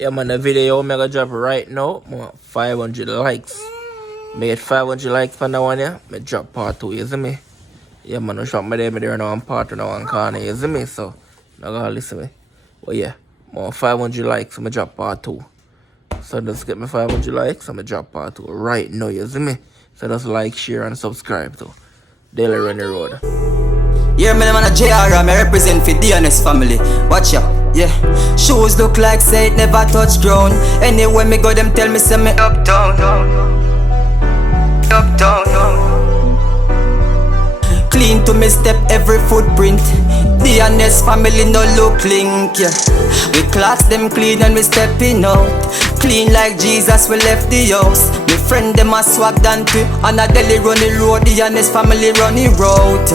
Yeah, man, the video I'm gonna drop right now. I want 500 likes. Made 500 likes for that one, yeah. I drop part 2, you see me? Yeah, man, I shot me there now on part 2 now on corner, you see me? So, now gotta listen to me. Well, yeah, I want 500 likes, I'm gonna drop part 2. So just get me 500 likes, I'm gonna drop part 2 right now, you see me? So just like, share, and subscribe to Daily Run the Road. Yeah, man, I'm a JR, I represent for the honest family. Watch ya, yeah. Shoes look like say it never touch ground. Anywhere me go, them tell me say me uptown. Clean to me step, every footprint. The honest family no look link, yeah. We clocks them clean and we stepping out. Clean like Jesus, we left the house. Me friend them a swag than to. And a deli run the road, the honest family run the road.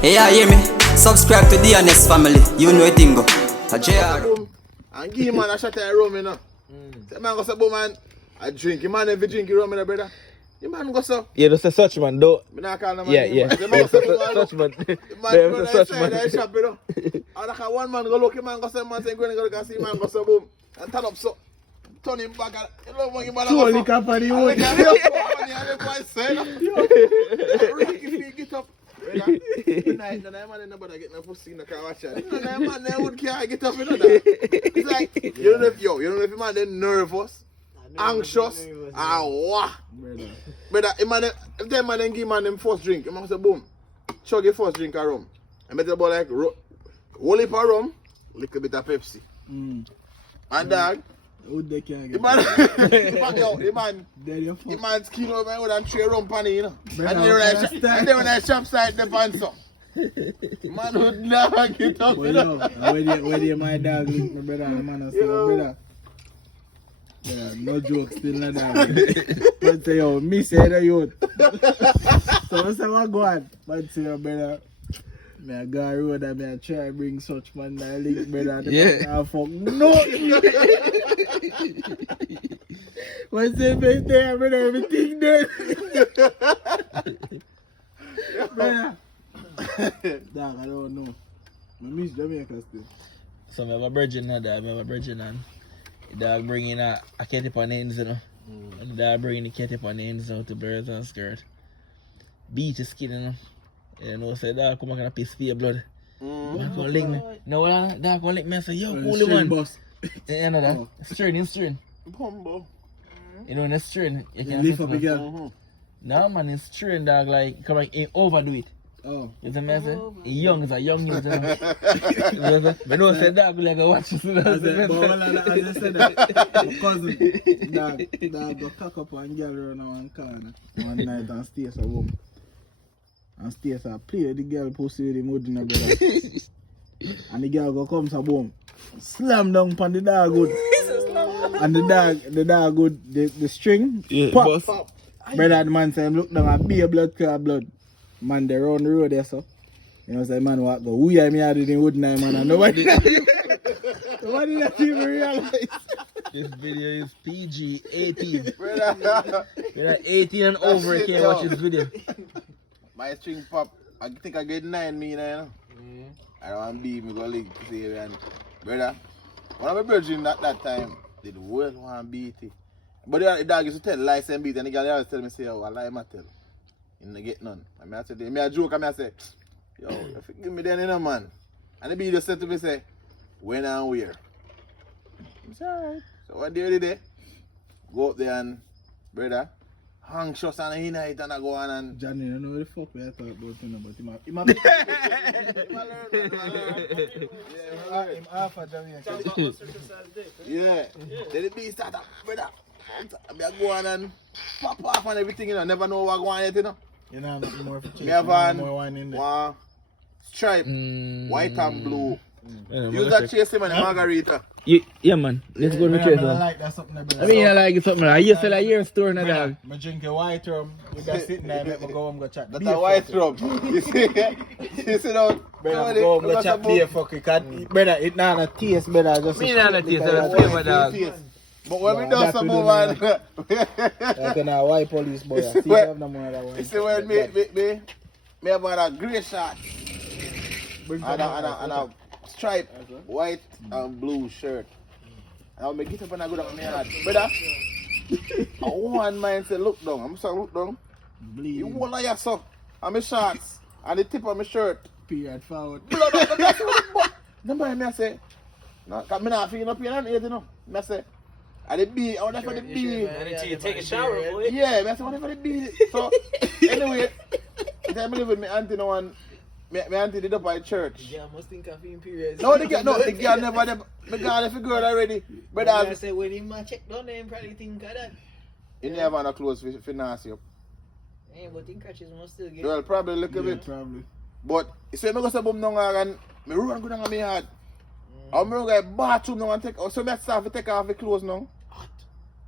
Yeah, hear me? Subscribe to the honest family. You know it, Ingo. A JR. And give man a shot of rum, you know. Say man go say, boy man, I drink. You man every drink rum, you know, brother. You man go so. Yeah, that's a such man, though. Me not call them Yeah, yeah. The man go say, boy man, Such man. man go such man. That shop, you know. And like one man go look, you man go say, man say, go and go see man go so boom. And turn up so. Turn him back and you know, you man go so. Company wood. And the boy say, Ricky, get up. Man, nobody get no pussy in the car watch that. Man, they would can't get up in that. It's like, you don't know if you man they nervous, anxious, what? Brother, if them man then give man them first drink, you man say boom, chug your first drink of rum. And better about like whole heap of rum, little bit of Pepsi. And dog. Would they can't get The man skin over man with a tray rum pan, you know. And then when I shop side the pan so. Man would never get up, you know. Where they my dog link my brother, man and still brother. Yeah, no joke, still not that. But say yo, me say the youth. So I say what go on? But say your brother. Me a go road and me a try bring such man that link brother. Yeah. Fuck no. When say face there, brother, everything there. Brother. Dog, I don't know. I miss Jamaica still. So I have a virgin now, dog. I have a virgin and the dog bringing a ketchup on the ends, you know. And the dog bringing the ketchup on the ends out to birds and skirt. Beach is skin, you know. You know, say dog come back and piss for your blood. Man come lick me. No, dog come lick me and say, yo, cool man. You know that? String. Bumbo. You know, in a string, you can lift up a girl. No, man, it's string, dog, like, come like, he overdo it. Oh. You see me, I say? He young, it's a young youth, you know. But no, say dog, like, I watch it. As I said that, my cousin, dog go cock up one girl around one corner one night and stay so home. And stay so play the girl pussy with the mud in her brother. And the girl go come so boom. Slam down upon the dog good. And the dog good, the string, pop. Brother, the man say, look down, be a blood clot blood. Man, they run the road there, so. You know, say, man, what go, who ya me had it in wooden man, and nobody that even realize. This video is PG-18. Brother, 18 and over, you can't watch this video. My string pop, I think I get 9 me now, you know. I don't want to be, me go link to see and brother, one of my virgin at that time, did the world want to beat it. But the dog used to tell lies and beat, and the girl always tell me, say, oh, I lie, I tell. You don't get none. And I said, I joke, and I say, yo, if you give me then, you know, man. And the beat just said to me, say, when and where? I said, alright. So what do you do? Go up there and, brother, hang shots on the night and I go on and... Johnny, I know what the fuck we are talking about, you know, but he I'm half a Jamaican. Yeah. Then the beat start up, brother. I go on and pop off and everything, you know. Never know what going on yet, you know. You know, more for Me have one stripe, white and blue. Use that chase him and the margarita. Yeah, man. Let's go to the chase. I like that something. I mean, I like it something. I used to like your store in a dog. I drink a white rum. You guys sitting there, make me go home go chat. That's a white rum. You see? You sit down. Brother, go home go chat beer fuck it. Brother, it not a taste, brother. Just me not a taste, it's a flavor, dog. But when we do some man, that's a white police boy. You see when me have a grey shirt and a stripe white and blue shirt. I'll make it up and I go down my yard. Brother, I one man say look down. I'm saying look down. Bleed. You wall of your so. And my shorts. And the tip of my shirt. Period forward. Blood up the best of the butt. Number me I say, no, cause me not feeling up here and eat, you know. Me I say, and the bee, I want for the bee. You take a shower, boy. Yeah, me I say, what for the bee. So, anyway, I live with my auntie no one. My auntie did up by church. Yeah, I must think caffeine periods. No, the girl never, the girl left a girl already. But I say, when he check down there, him probably think of that. you never have no clothes for nasty up. Hey, but think catches must still get. Well, probably a little bit. Probably. But, so I go to boom down and I run go down on my head. I'm going to bathroom now and take, so I start to take off the clothes now.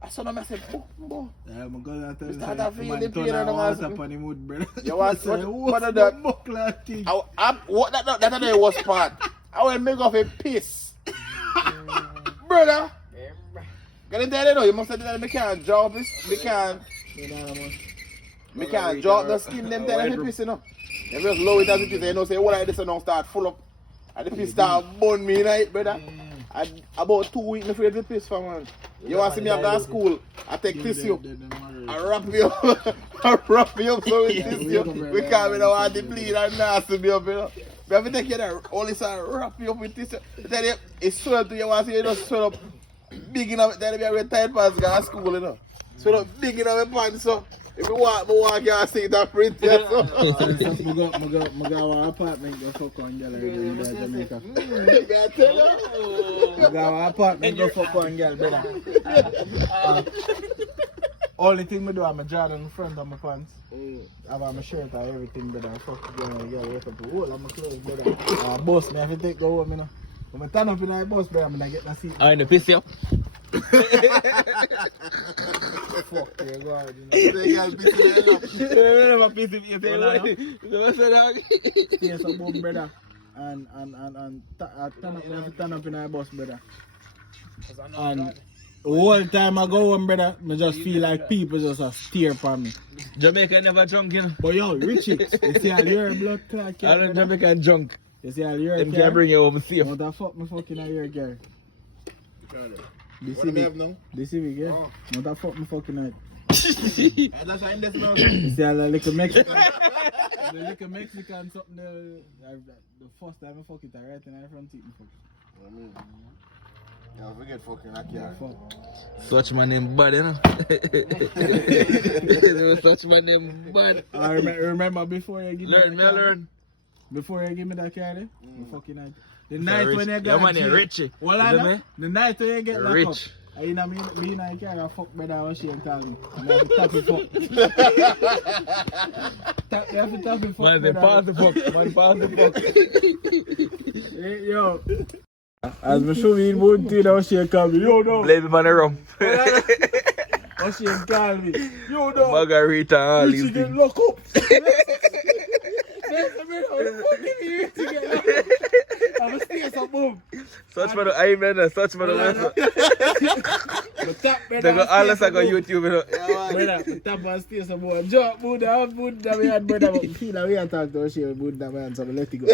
I saw them, I said, boom. I'm going to tell you, Start to feel the pain turn and water something. upon him wood, brother. You want, what of that? What that day was part. I will make off a piss. Brother. Can you tell you know, you must have done, I can't drop this, me can't drop the skin, them tell me piss, you know. You just low it as it is, you know, say, what like this and now start full up. And the piss start burn me night, brother. And about 2 weeks I'm afraid to piss for man. You want to see me go to school, I take tissue. I wrap me up, so with tissue. Because we don't want to bleed and nasty me up, you know. We have to take you there, all this and wrap you up with tissue. I tell you, it's swell to you, want to see you just swell up. Big enough, then we have a tight pants go to school, you know. Swell up big enough in pants, so. If you want, I can see that print there. So. I got an apartment go fuck on girl in Jamaica. I tell you. I got an apartment go fuck on girl, brother. Only thing I do, I'm a jar in front of my pants. I have my shirt and everything, brother. Fuck girl, wake up the whole of my clothes, brother. Boss, me have to take go home, you know. When I turn up in the bus, brother, I'm gonna get the seat. I know piss you. Fuck you, God. Never piss if you say that. Yes, a boom, brother. And turn up in the bus, brother. And the whole time I go home, brother, I just feel like people just stare upon me. Jamaica never drunk, you know. But yo, Richie, you see all your blood clot. I don't Jamaica drunk. You see all your Them can bring you home safe. What the fuck me fucking out your girl? What do we have now? This is it, girl. What the fuck me fucking out? That's why in this now. You see all the little Mexican. The little Mexican something the first time I fuck it, I right in the front teeth me fuck. Yeah, forget fucking that car. Fuck. Such my name bad, you know. Such my name bad. I remember before you give me Learn, that car, learn. Before you give me that car, the fucking night. The night when you Your got money Richie. Well, Is it me? the night when you get locked up. Rich. You know me in the car, I fuck better when she ain't call me. I have to tap it fuck. You have to tap it fuck. Man, they pass the fuck. Man, pass the fuck. Hey, yo. As me show me in one thing, how she call me. Yo, no. Blame him on the rum. How she call me. Yo, no. Margarita, all She these get things. locked up. I'm a stay some boom. Such for the I man, such for the last. They go all this I go YouTube, you know. Brother, the top and stay some more. Jump, Buddha, we had brother, but feel that we had talked to she, Buddha, man, so we let it go.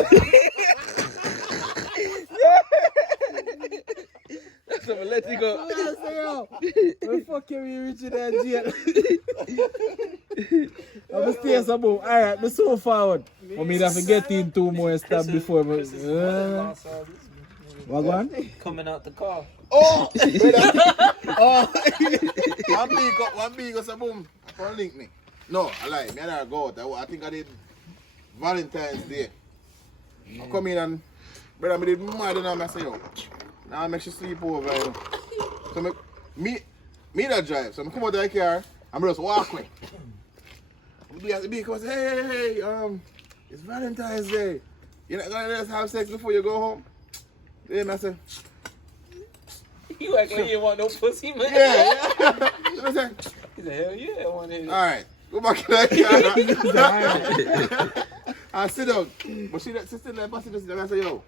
So let it go. What the fuck can we reach in that jail? I'm gonna stay some more. Alright, me so forward. I mean, I have to get in 2 more steps before. What going? Coming out the car. Oh! Oh! One big or some boom. Don't link me. No, I lie. Me and I go out. I think I did Valentine's Day. I come in and brother, me did mad and I say, yo, now I make you sleep over, you know. So me that drive. So I come out of the car, I'm just walking. Because hey, it's Valentine's Day. You're not gonna let us have sex before you go home? Then I said, You act like you ain't want no pussy, man. yeah. So I said, He said, hell yeah, I want it. alright, go back in that car. I sit down. But she still like passing and I say, yo,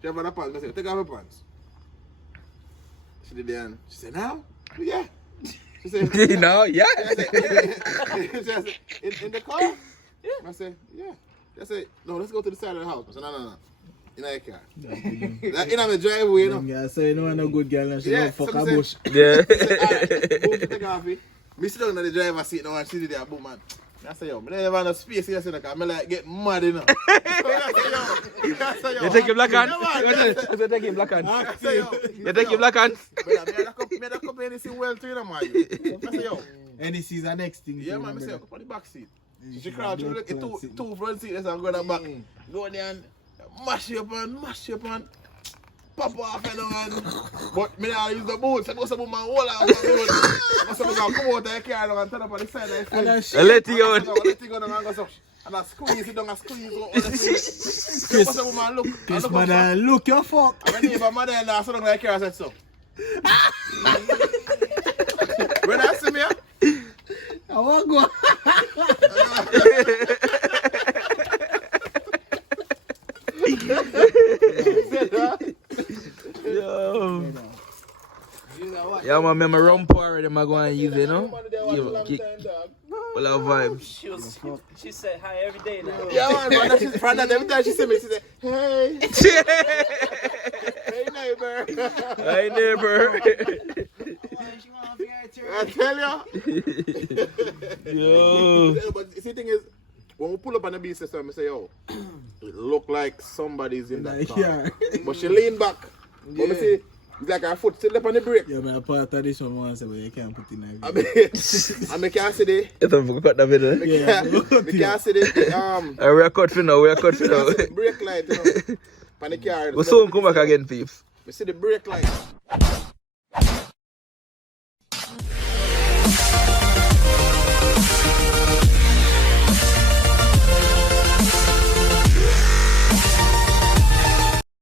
she have on pants. I said, take off her pants. She did that and she said, now? Yeah. She said, You know, yeah. I said, in the car? Yeah. I said, yeah. I said, no, let's go to the side of the house. I said, no. In a car. Like, in my driveway, you know. Yeah, so you know no good girl and she Yeah, don't fuck some a say- bush. Yeah. Boom, take off it. Me sit down in the driver's seat now and she did that boom, man. I say, yo, I never have no space here, so I like get mad, you know. I say, yo. You take your black hand. Yeah, man. You take your black hand. I say, yo. You take your black hand. Me had a cup of anything well too, you know, man. I say, yo. And this is the next thing. Yeah, man, I say, cup on the back seat. She crouch, you look at two front seats and go to the back. Go there and mash you up and pop off and on. But me not use the boots. I must have put my whole out of the boot. I must have come out of the car and turn up on the side of the And face. then I let you out. I let it go down and go so. And I squeeze it down and squeeze it. I must have put my look. Chris, mother, look your fuck. And my neighbor mother and I sit down in the car and said so. When I see me, I won't go. Yo. Yeah, man, my rum pour already, I'm going to use it, you know? Give full of vibes. She said hi every day now. yeah, man, but she's friend and every time she see me, she say, hey, hey neighbor. Hi, neighbor. I tell you. Yo. But the thing is, when we pull up on the beach system, I say, yo, it look like somebody's in that car. Yeah. But she lean back. But me see, it's like her foot still up on the brake. Yeah, but a part of this one, I say, but you can't put in a I video. mean, I can't see the, It's a cut the video. Yeah, I can't see the, We are cut for now, we are cut for now. brake light, you know, on the car. We soon come back again, peeps. We see the brake light.